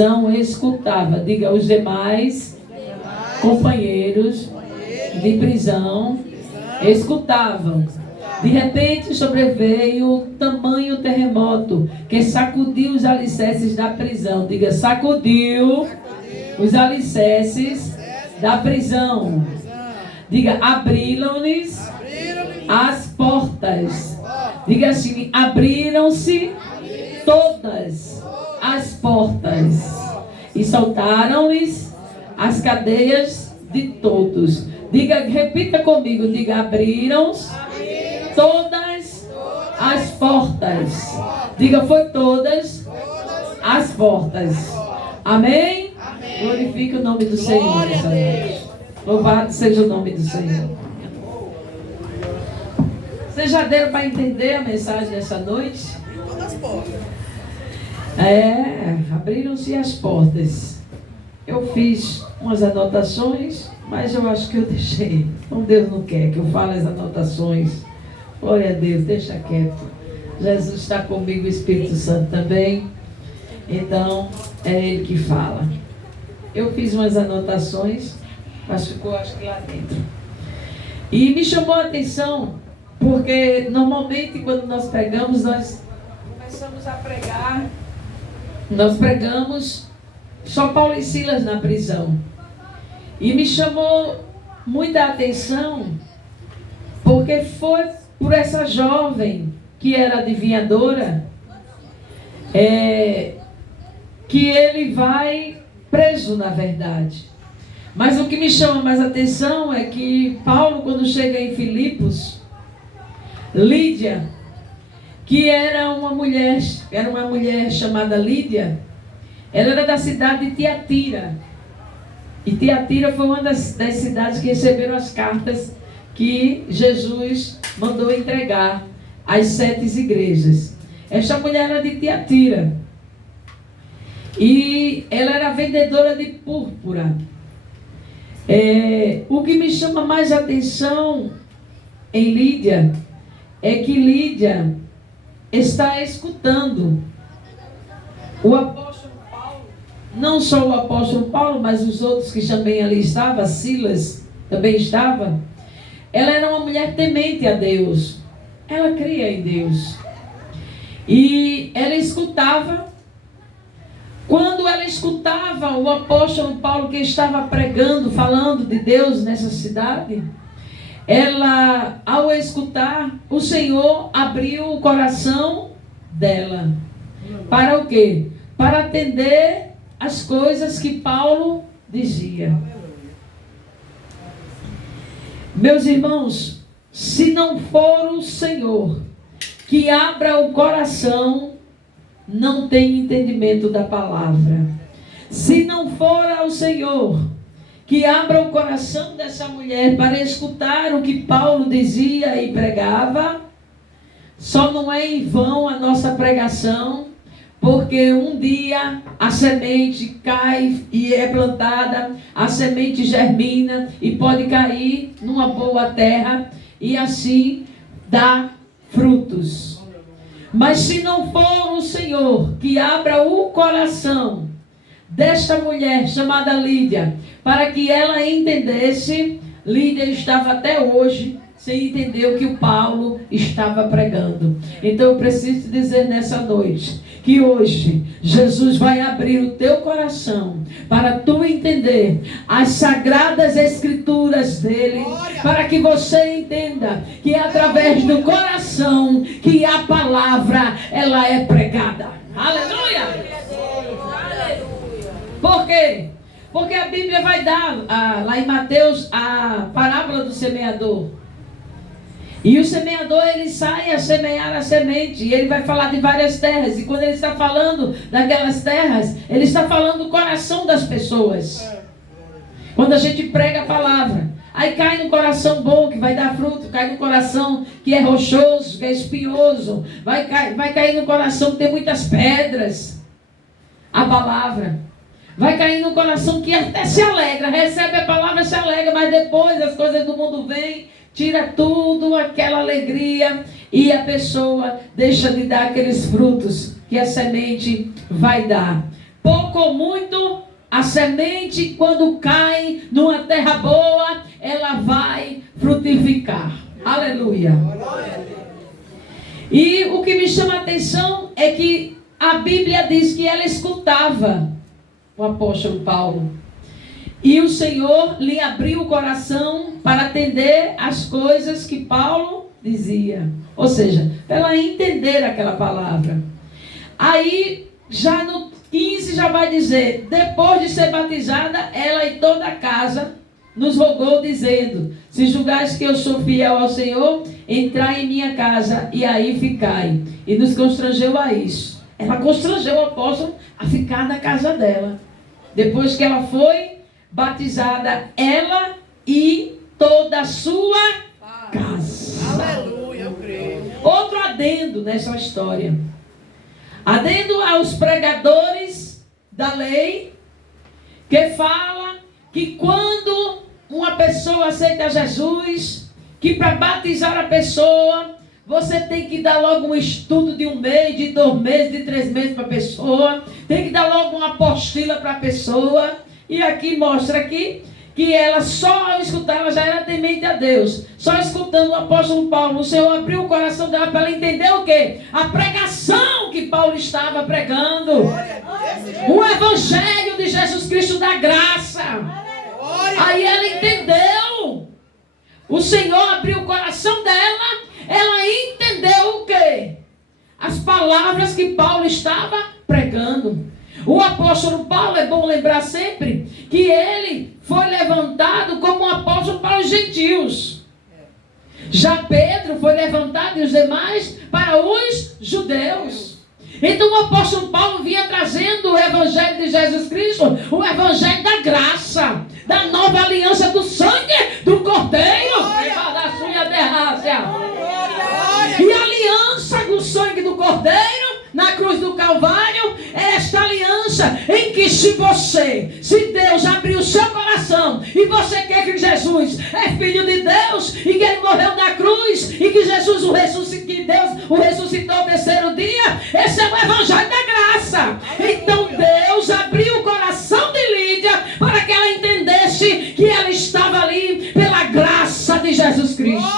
escutava, diga, os demais companheiros de prisão escutavam. De repente sobreveio tamanho terremoto que sacudiu os alicerces da prisão. Diga, sacudiu os alicerces da prisão. Diga, abriram-lhes as portas. Diga assim, abriram-se todas as portas e soltaram-lhes as cadeias de todos. Diga, repita comigo, diga, abriram-se todas as portas. Diga, foi todas as portas. Amém? Glorifique o nome do Senhor essa noite. Louvado seja o nome do Senhor. Vocês já deram para entender a mensagem dessa noite? Todas as portas. Abriram-se as portas. Eu fiz umas anotações, mas eu acho que eu deixei. Então Deus não quer que eu fale as anotações. Glória a Deus, deixa quieto. Jesus está comigo, o Espírito Santo também. Então, é Ele que fala. Eu fiz umas anotações, mas ficou acho que lá dentro. E me chamou a atenção, porque normalmente quando nós pregamos, nós começamos a pregar. Nós pregamos só Paulo e Silas na prisão. E me chamou muita atenção, porque foi por essa jovem que era adivinhadora, que ele vai preso, na verdade. Mas o que me chama mais atenção é que Paulo, quando chega em Filipos, Lídia, que era uma mulher chamada Lídia, ela era da cidade de Tiatira. E Tiatira foi uma das cidades que receberam as cartas que Jesus mandou entregar às 7 igrejas. Esta mulher era de Tiatira. E ela era vendedora de púrpura. O que me chama mais atenção em Lídia é que Lídia está escutando o apóstolo Paulo, não só o apóstolo Paulo, mas os outros que também ali estavam, Silas também estava. Ela era uma mulher temente a Deus, ela cria em Deus, e ela escutava. Quando ela escutava o apóstolo Paulo, que estava pregando, falando de Deus nessa cidade, ela, ao escutar, o Senhor abriu o coração dela. Para o quê? Para atender as coisas que Paulo dizia. Meus irmãos, se não for o Senhor que abra o coração, não tem entendimento da palavra. Se não for ao Senhor que abra o coração dessa mulher para escutar o que Paulo dizia e pregava, só não é em vão a nossa pregação, porque um dia a semente cai e é plantada, a semente germina e pode cair numa boa terra e assim dá frutos. Mas se não for o Senhor que abra o coração desta mulher chamada Lídia, para que ela entendesse, Lídia estava até hoje sem entender o que o Paulo estava pregando. Então eu preciso te dizer nessa noite, que hoje Jesus vai abrir o teu coração para tu entender as sagradas escrituras dele, para que você entenda que é através do coração que a palavra ela é pregada. Aleluia! Por quê? Porque a Bíblia vai dar lá em Mateus a parábola do semeador. E o semeador, ele sai a semear a semente, e ele vai falar de várias terras, e quando ele está falando daquelas terras, ele está falando do coração das pessoas. Quando a gente prega a palavra, aí cai no coração bom, que vai dar fruto, cai no coração que é rochoso, que é espinhoso, vai cair no coração que tem muitas pedras, a palavra. Vai cair no coração que até se alegra, recebe a palavra, se alegra, mas depois as coisas do mundo vêm, tira tudo, aquela alegria, e a pessoa deixa de dar aqueles frutos que a semente vai dar. pouco ou muito, a semente, quando cai numa terra boa, ela vai frutificar. Aleluia. E o que me chama a atenção é que a Bíblia diz que ela escutava o apóstolo Paulo. E o Senhor lhe abriu o coração para atender as coisas que Paulo dizia. Ou seja, para ela entender aquela palavra. Aí, já no 15 já vai dizer: depois de ser batizada, ela e toda a casa nos rogou, dizendo: se julgais que eu sou fiel ao Senhor, entrai em minha casa e aí ficai. E nos constrangeu a isso. Ela constrangeu o apóstolo a ficar na casa dela. Depois que ela foi batizada, ela e toda a sua casa. Aleluia, eu creio. Outro adendo nessa história. Adendo aos pregadores da lei, que fala que quando uma pessoa aceita Jesus, que para batizar a pessoa, você tem que dar logo um estudo de 1 mês, de 2 meses, de 3 meses para a pessoa. Tem que dar logo uma apostila para a pessoa. E aqui mostra aqui que ela só ao escutar, ela já era temente a Deus. Só escutando o apóstolo Paulo, o Senhor abriu o coração dela para ela entender o quê? A pregação que Paulo estava pregando. O evangelho de Jesus Cristo da graça. Aí ela entendeu. O Senhor abriu o coração dela. Ela entendeu o quê? As palavras que Paulo estava pregando. O apóstolo Paulo, é bom lembrar sempre que ele foi levantado como um apóstolo para os gentios. Já Pedro foi levantado e os demais para os judeus. Então o apóstolo Paulo vinha trazendo o evangelho de Jesus Cristo, o evangelho da graça, da nova aliança do sangue do Cordeiro. Da sua derrácia. E a aliança do sangue do Cordeiro na cruz do Calvário é esta aliança em que se Deus abrir o seu coração e você quer que Jesus é filho de Deus e que ele morreu na cruz e que Jesus que Deus o ressuscitou ao 3º dia, esse é o evangelho da graça. Então Deus abriu o coração de Lídia para que ela entendesse que ela estava ali pela graça de Jesus Cristo.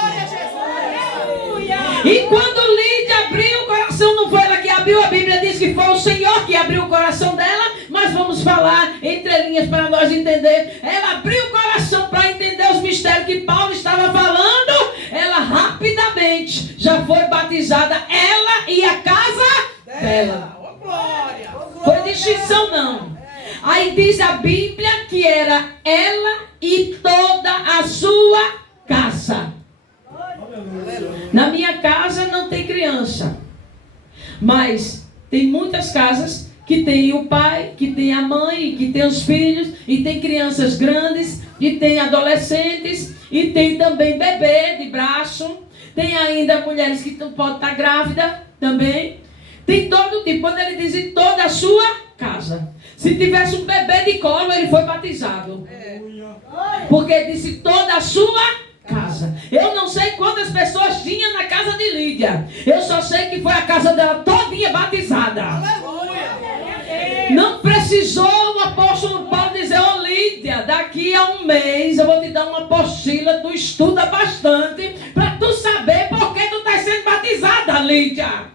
E quando Lídia abriu o coração, não foi ela que abriu, a Bíblia diz que foi o Senhor que abriu o coração dela, mas vamos falar entre linhas para nós entender. Ela abriu o coração para entender os mistérios que Paulo estava falando. Ela rapidamente já foi batizada, ela e a casa dela. Foi distinção não. Aí diz a Bíblia que era ela e toda a sua casa. Na minha casa não tem criança, mas tem muitas casas que tem o pai, que tem a mãe, que tem os filhos, e tem crianças grandes, e tem adolescentes, e tem também bebê de braço, tem ainda mulheres que podem estar grávidas também, tem todo tipo. Quando ele diz em toda a sua casa, se tivesse um bebê de colo, ele foi batizado, porque disse toda a sua casa. Eu não sei quantas pessoas tinha na casa de Lídia. Eu só sei que foi a casa dela todinha batizada. Aleluia. Não precisou o apóstolo Paulo dizer: ô Lídia, daqui a 1 mês eu vou te dar uma apostila, tu estuda bastante para tu saber por que tu está sendo batizada, Lídia.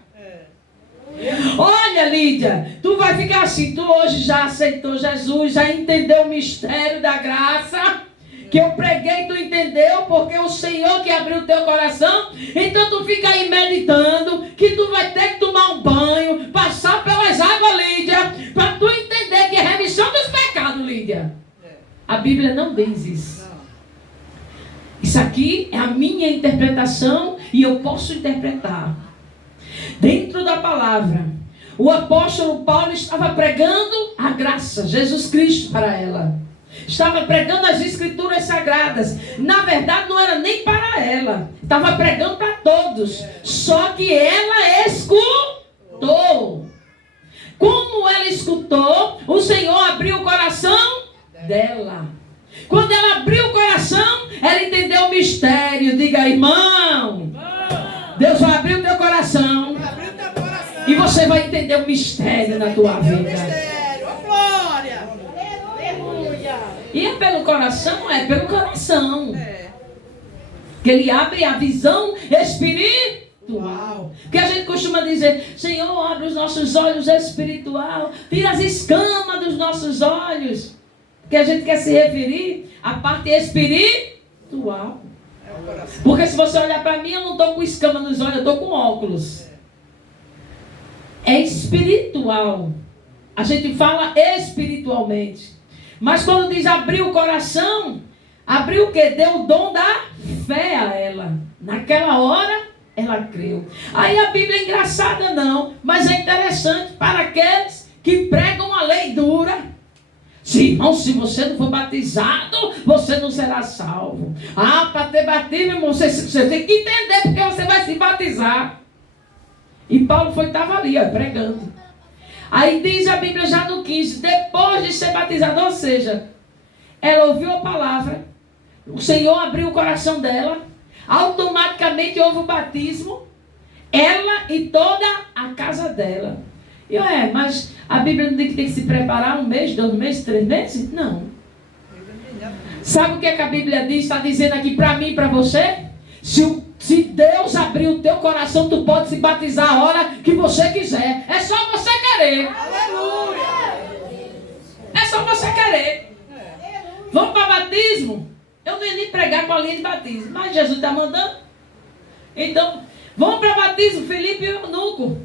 Olha, Lídia, tu vai ficar assim, tu hoje já aceitou Jesus, já entendeu o mistério da graça que eu preguei, tu entendeu, porque o Senhor que abriu o teu coração. Então tu fica aí meditando que tu vai ter que tomar um banho, passar pelas águas, Lídia, para tu entender que é remissão dos pecados, Lídia. A Bíblia não diz isso. Isso aqui é a minha interpretação e eu posso interpretar. Dentro da palavra, o apóstolo Paulo estava pregando a graça, Jesus Cristo para ela. Estava pregando as escrituras sagradas. Na verdade não era nem para ela, estava pregando para todos. Só que ela escutou. Como ela escutou, o Senhor abriu o coração dela. Quando ela abriu o coração, ela entendeu o mistério. Diga, irmão, Deus vai abrir o teu coração e você vai entender o mistério na tua vida. E é pelo coração? É pelo coração. Que ele abre a visão espiritual. Que a gente costuma dizer: Senhor, abre os nossos olhos espiritual, tira as escamas dos nossos olhos. Que a gente quer se referir à parte espiritual. Porque se você olhar para mim, eu não estou com escama nos olhos, eu estou com óculos. É espiritual. A gente fala espiritualmente. Mas quando diz abrir o coração, abriu o quê? Deu o dom da fé a ela. Naquela hora, ela creu. Aí a Bíblia é engraçada não, mas é interessante para aqueles que pregam a lei dura. Irmão, se você não for batizado, você não será salvo. Para ter batismo, irmão, você tem que entender porque você vai se batizar. E Paulo estava ali, pregando. Aí diz a Bíblia já no 15, depois de ser batizado, ou seja, ela ouviu a palavra, o Senhor abriu o coração dela, automaticamente houve o batismo, ela e toda a casa dela. E mas a Bíblia não diz que tem que se preparar 1 mês, 2 meses, 3 meses? Não. Sabe o que a Bíblia diz? Está dizendo aqui para mim e para você? Se Deus abrir o teu coração, tu pode se batizar a hora que você quiser. É só você querer. Aleluia! É só você querer. Vamos para batismo? Eu não ia nem pregar com a linha de batismo, mas Jesus está mandando. Então, vamos para batismo, Felipe e o eunuco.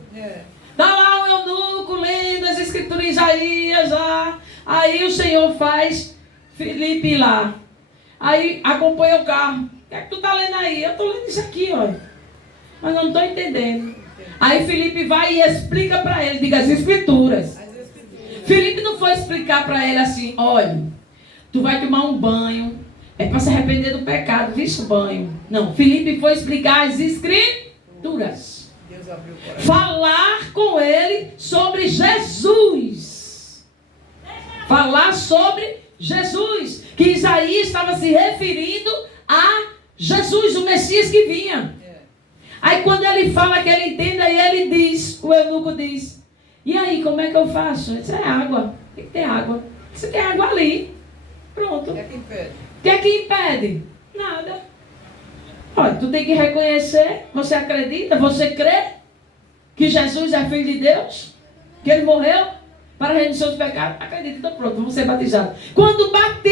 Está lá o eunuco lendo as escrituras em Isaías lá. Aí o Senhor faz Felipe ir lá. Aí acompanha o carro. O que é que tu está lendo aí? Eu estou lendo isso aqui, olha. Mas não estou entendendo. Aí Felipe vai e explica para ele, diga as escrituras. Felipe não foi explicar para ele assim: olha, tu vai tomar um banho, é para se arrepender do pecado, vixe o banho. Não, Felipe foi explicar as escrituras. Falar com ele sobre Jesus. Falar sobre Jesus. Que Isaías estava se referindo a Jesus, o Messias que vinha. Aí quando ele fala que ele entende, aí ele diz, o eunuco diz: e aí, como é que eu faço? Isso é água. Tem que ter água. Você tem água ali. Pronto. O que é que impede? Nada. Olha, tu tem que reconhecer, você acredita, você crê que Jesus é Filho de Deus? Que Ele morreu para a remissão dos pecados? Acredita, então pronto, vamos ser batizados. Quando batiza,